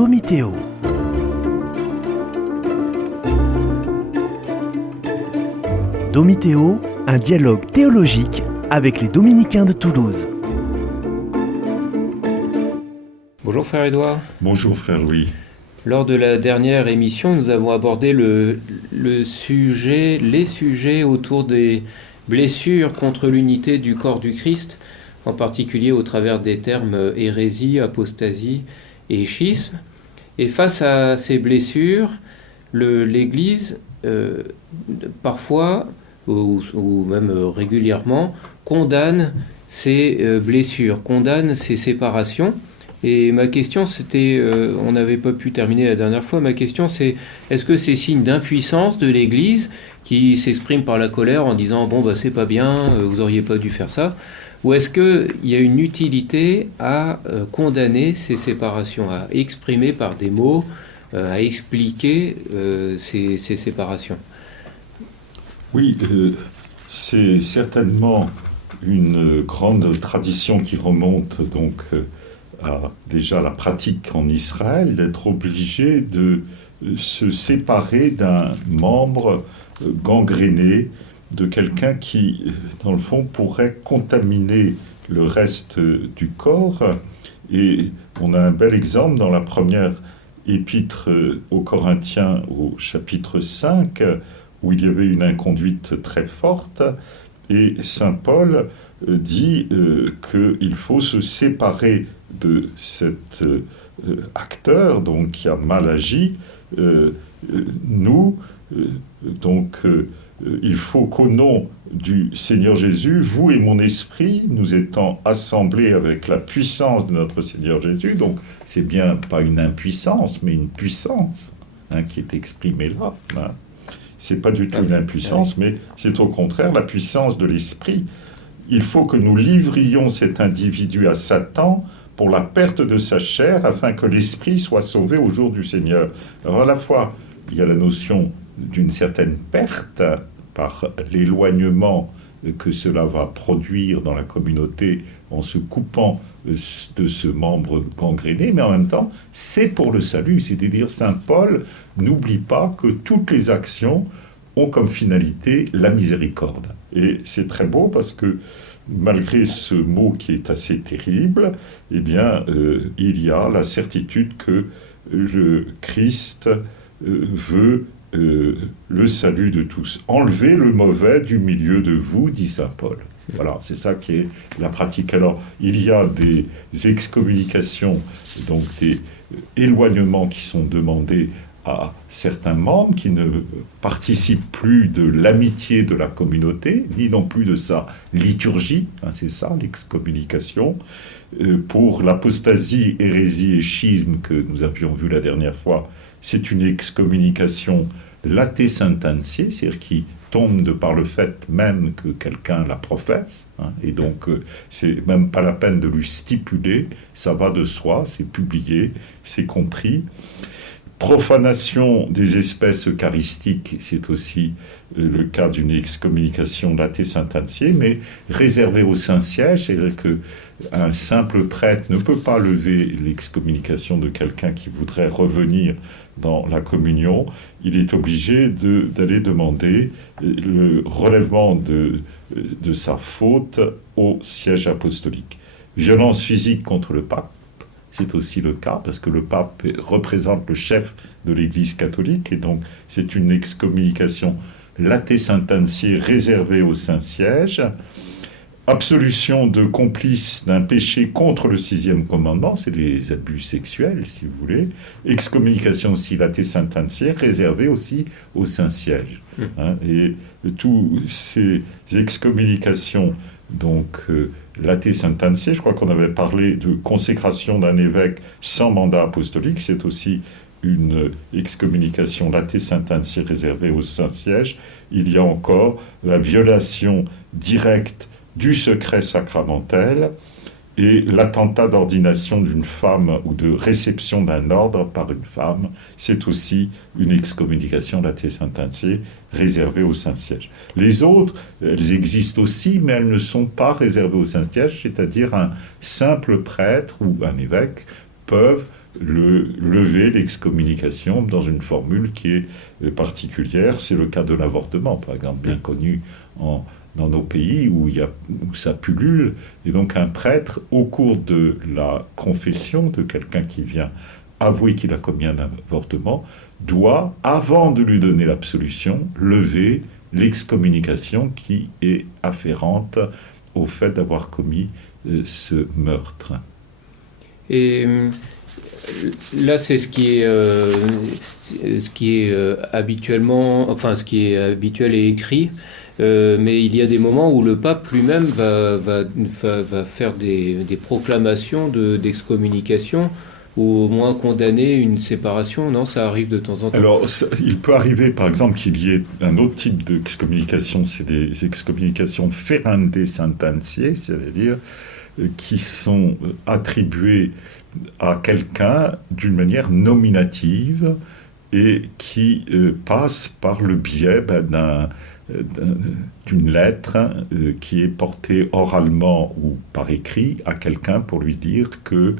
Domitéo. Domitéo, un dialogue théologique avec les dominicains de Toulouse. Bonjour frère Édouard. Bonjour frère Louis. Lors de la dernière émission, nous avons abordé les sujets autour des blessures contre l'unité du corps du Christ, en particulier au travers des termes hérésie, apostasie et schisme. Et face à ces blessures, l'Église, parfois, ou même régulièrement, condamne ces blessures, condamne ces séparations. Et ma question, c'était, on n'avait pas pu terminer la dernière fois, ma question c'est, est-ce que c'est signe d'impuissance de l'Église qui s'exprime par la colère en disant « bon, bah c'est pas bien, vous auriez pas dû faire ça », ou est-ce qu'il y a une utilité à condamner ces séparations, à exprimer par des mots, à expliquer ces séparations ? Oui, c'est certainement une grande tradition qui remonte donc à déjà la pratique en Israël, d'être obligé de se séparer d'un membre gangréné, de quelqu'un qui, dans le fond, pourrait contaminer le reste du corps. Et on a un bel exemple dans la première épître aux Corinthiens, au chapitre 5, où il y avait une inconduite très forte, et saint Paul dit qu'il faut se séparer de cet acteur donc, qui a mal agi. Il faut qu'au nom du Seigneur Jésus, vous et mon esprit, nous étant assemblés avec la puissance de notre Seigneur Jésus, donc c'est bien pas une impuissance, mais une puissance qui est exprimée là. C'est pas du tout une impuissance, mais c'est au contraire la puissance de l'esprit. Il faut que nous livrions cet individu à Satan pour la perte de sa chair, afin que l'esprit soit sauvé au jour du Seigneur. Alors à la fois, il y a la notion d'une certaine perte par l'éloignement que cela va produire dans la communauté en se coupant de ce membre gangréné, mais en même temps, c'est pour le salut. C'est-à-dire, saint Paul n'oublie pas que toutes les actions ont comme finalité la miséricorde. Et c'est très beau parce que malgré ce mot qui est assez terrible, eh bien, il y a la certitude que le Christ veut le salut de tous. Enlevez le mauvais du milieu de vous, dit saint Paul. Voilà, c'est ça qui est la pratique. Alors, il y a des excommunications, donc des éloignements qui sont demandés à certains membres qui ne participent plus de l'amitié de la communauté, ni non plus de sa liturgie, c'est ça l'excommunication. Pour l'apostasie, hérésie et schisme que nous avions vu la dernière fois, c'est une excommunication late sententie, c'est-à-dire qui tombe de par le fait même que quelqu'un la professe, et donc c'est même pas la peine de lui stipuler, ça va de soi, c'est publié, c'est compris. Profanation des espèces eucharistiques, c'est aussi le cas d'une excommunication late sententie, mais réservée au Saint-Siège, c'est-à-dire qu'un simple prêtre ne peut pas lever l'excommunication de quelqu'un qui voudrait revenir dans la communion. Il est obligé d'aller demander le relèvement de sa faute au siège apostolique. Violence physique contre le pape, c'est aussi le cas, parce que le pape représente le chef de l'Église catholique, et donc c'est une excommunication late sententie réservée au Saint-Siège. Absolution de complice d'un péché contre le 6e commandement, c'est les abus sexuels, si vous voulez. Excommunication aussi late sententie, réservée aussi au Saint-Siège. Et toutes ces excommunications, donc late sententie, je crois qu'on avait parlé de consécration d'un évêque sans mandat apostolique, c'est aussi une excommunication late sententie réservée au Saint-Siège. Il y a encore la violation directe du secret sacramentel et l'attentat d'ordination d'une femme ou de réception d'un ordre par une femme, c'est aussi une excommunication late sententie réservée au Saint-Siège. Les autres, elles existent aussi, mais elles ne sont pas réservées au Saint-Siège, c'est-à-dire un simple prêtre ou un évêque peuvent lever l'excommunication dans une formule qui est particulière. C'est le cas de l'avortement, par exemple, bien connu dans nos pays où ça pullule. Et donc un prêtre, au cours de la confession de quelqu'un qui vient avouer qu'il a commis un avortement, doit, avant de lui donner l'absolution, lever l'excommunication qui est afférente au fait d'avoir commis ce meurtre. Et là, c'est ce qui est habituellement, enfin ce qui est habituel et écrit. Mais il y a des moments où le pape lui-même va faire des proclamations d'excommunication ou au moins condamner une séparation. Non, ça arrive de temps en temps. Alors, il peut arriver, par exemple, qu'il y ait un autre type d'excommunication, c'est des excommunications ferende sententiae, c'est-à-dire qui sont attribuées à quelqu'un d'une manière nominative et qui passent par le biais d'une lettre qui est portée oralement ou par écrit à quelqu'un pour lui dire que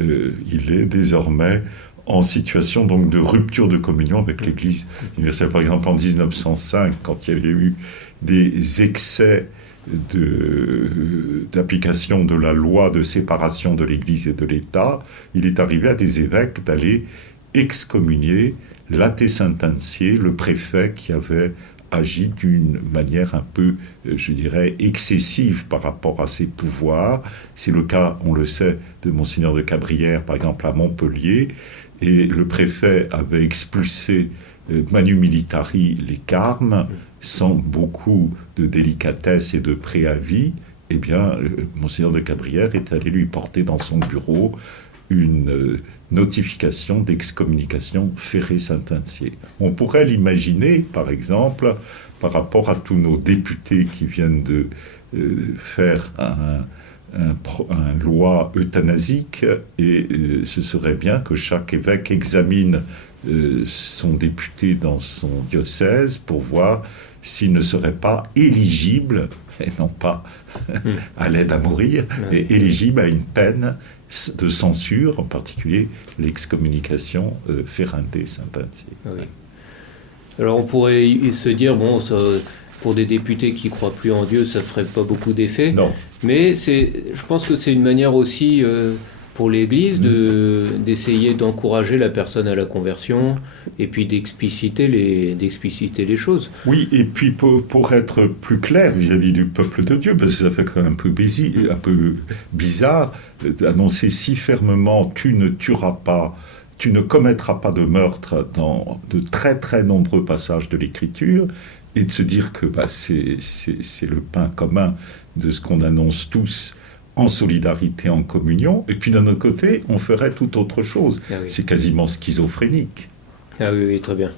il est désormais en situation donc de rupture de communion avec l'Église universelle. Par exemple, en 1905, quand il y avait eu des excès d'application de la loi de séparation de l'Église et de l'État, il est arrivé à des évêques d'aller excommunier l'atte sententiae, le préfet qui avait agi d'une manière un peu, je dirais, excessive par rapport à ses pouvoirs. C'est le cas, on le sait, de Monseigneur de Cabrières, par exemple, à Montpellier, et le préfet avait expulsé manu militari les carmes, sans beaucoup de délicatesse et de préavis. Eh bien, Monseigneur de Cabrières est allé lui porter dans son bureau une notification d'excommunication ferrée sententiae. On pourrait l'imaginer, par exemple, par rapport à tous nos députés qui viennent de faire un loi euthanasique, et ce serait bien que chaque évêque examine son député dans son diocèse pour voir s'il ne serait pas éligible, et non pas à l'aide à mourir, mais éligible à une peine de censure, en particulier l'excommunication ferende sententiae. Oui. Alors on pourrait se dire, bon, ça, pour des députés qui ne croient plus en Dieu, ça ne ferait pas beaucoup d'effet. Non. Mais je pense que c'est une manière aussi pour l'Église d'essayer d'encourager la personne à la conversion et puis d'expliciter les choses. Oui, et puis pour être plus clair vis-à-vis du peuple de Dieu, parce que ça fait quand même un peu bizarre d'annoncer si fermement « tu ne tueras pas », tu ne commettras pas de meurtre dans de très très nombreux passages de l'Écriture, et de se dire que c'est le pain commun de ce qu'on annonce tous en solidarité, en communion, et puis d'un autre côté, on ferait tout autre chose. Ah oui. C'est quasiment schizophrénique. Ah oui, oui, très bien.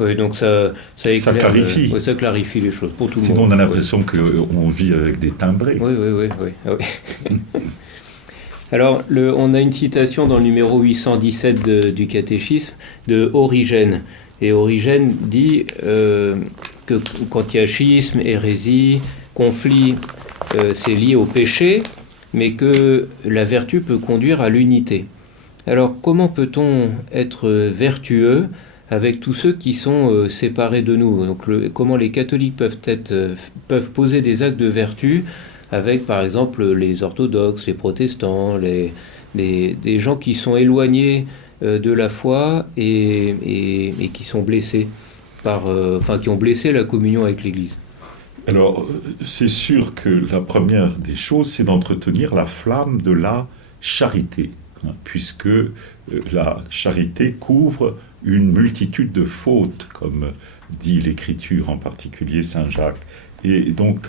Oui, donc ça clarifie. Ça clarifie les choses pour tout le monde. Sinon, on a l'impression qu'on vit avec des timbrés. Oui. Ah oui. Alors, on a une citation dans le numéro 817 du catéchisme de Origène. Et Origène dit que quand il y a schisme, hérésie, conflit, c'est lié au péché, mais que la vertu peut conduire à l'unité. Alors, comment peut-on être vertueux avec tous ceux qui sont séparés de nous ? Donc, comment les catholiques peuvent poser des actes de vertu avec, par exemple, les orthodoxes, les protestants, des gens qui sont éloignés de la foi et qui sont blessés qui ont blessé la communion avec l'Église. Alors, c'est sûr que la première des choses, c'est d'entretenir la flamme de la charité, puisque la charité couvre une multitude de fautes, comme dit l'Écriture, en particulier Saint Jacques. Et donc,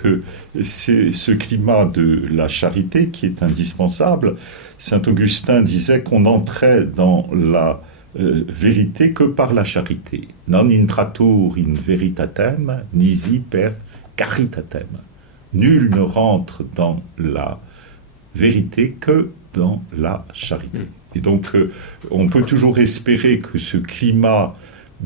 c'est ce climat de la charité qui est indispensable. Saint Augustin disait qu'on entrait dans la vérité que par la charité. Non intratur in veritatem, nisi per caritatem. Nul ne rentre dans la vérité que dans la charité. Et donc, on peut toujours espérer que ce climat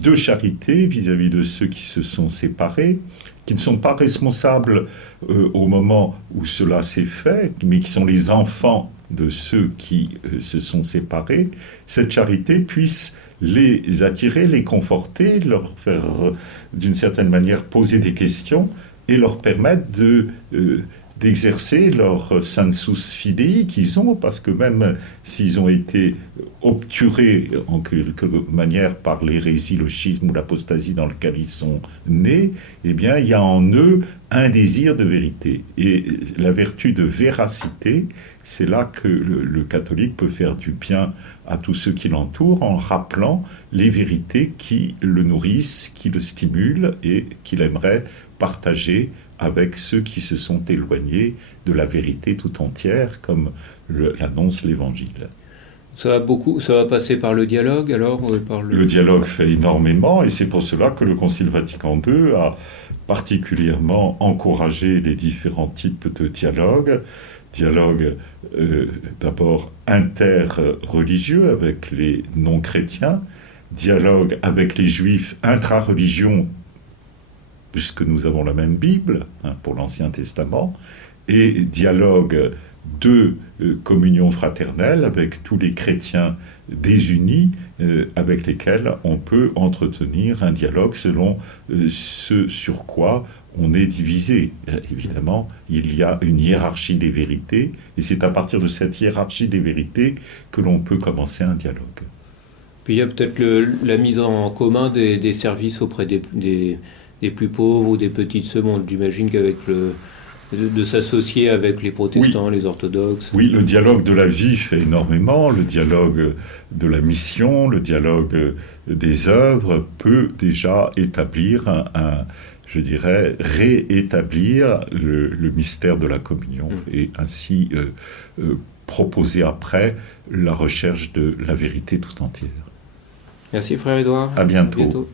de charité vis-à-vis de ceux qui se sont séparés, qui ne sont pas responsables au moment où cela s'est fait, mais qui sont les enfants de ceux qui se sont séparés, cette charité puisse les attirer, les conforter, leur faire d'une certaine manière poser des questions et leur permettre d'exercer leur sensus fidei qu'ils ont, parce que même s'ils ont été obturés en quelque manière par l'hérésie, le schisme ou l'apostasie dans lequel ils sont nés, eh bien il y a en eux un désir de vérité. Et la vertu de véracité, c'est là que le catholique peut faire du bien à tous ceux qui l'entourent en rappelant les vérités qui le nourrissent, qui le stimulent et qu'il aimerait partager avec ceux qui se sont éloignés de la vérité tout entière, comme l'annonce l'Évangile. Ça va passer par le dialogue, alors Le dialogue fait énormément, et c'est pour cela que le Concile Vatican II a particulièrement encouragé les différents types de dialogue. Dialogue d'abord interreligieux avec les non-chrétiens, dialogue avec les juifs intra-religion, puisque nous avons la même Bible pour l'Ancien Testament, et dialogue de communion fraternelle avec tous les chrétiens désunis avec lesquels on peut entretenir un dialogue selon ce sur quoi on est divisé. Évidemment, il y a une hiérarchie des vérités, et c'est à partir de cette hiérarchie des vérités que l'on peut commencer un dialogue. Puis il y a peut-être la mise en commun des services auprès des plus pauvres ou des petites secondes. J'imagine qu'avec de s'associer avec les protestants, oui, les orthodoxes. Oui, le dialogue de la vie fait énormément, le dialogue de la mission, le dialogue des œuvres peut déjà établir je dirais, réétablir le mystère de la communion et ainsi proposer après la recherche de la vérité tout entière. Merci frère Édouard. À bientôt.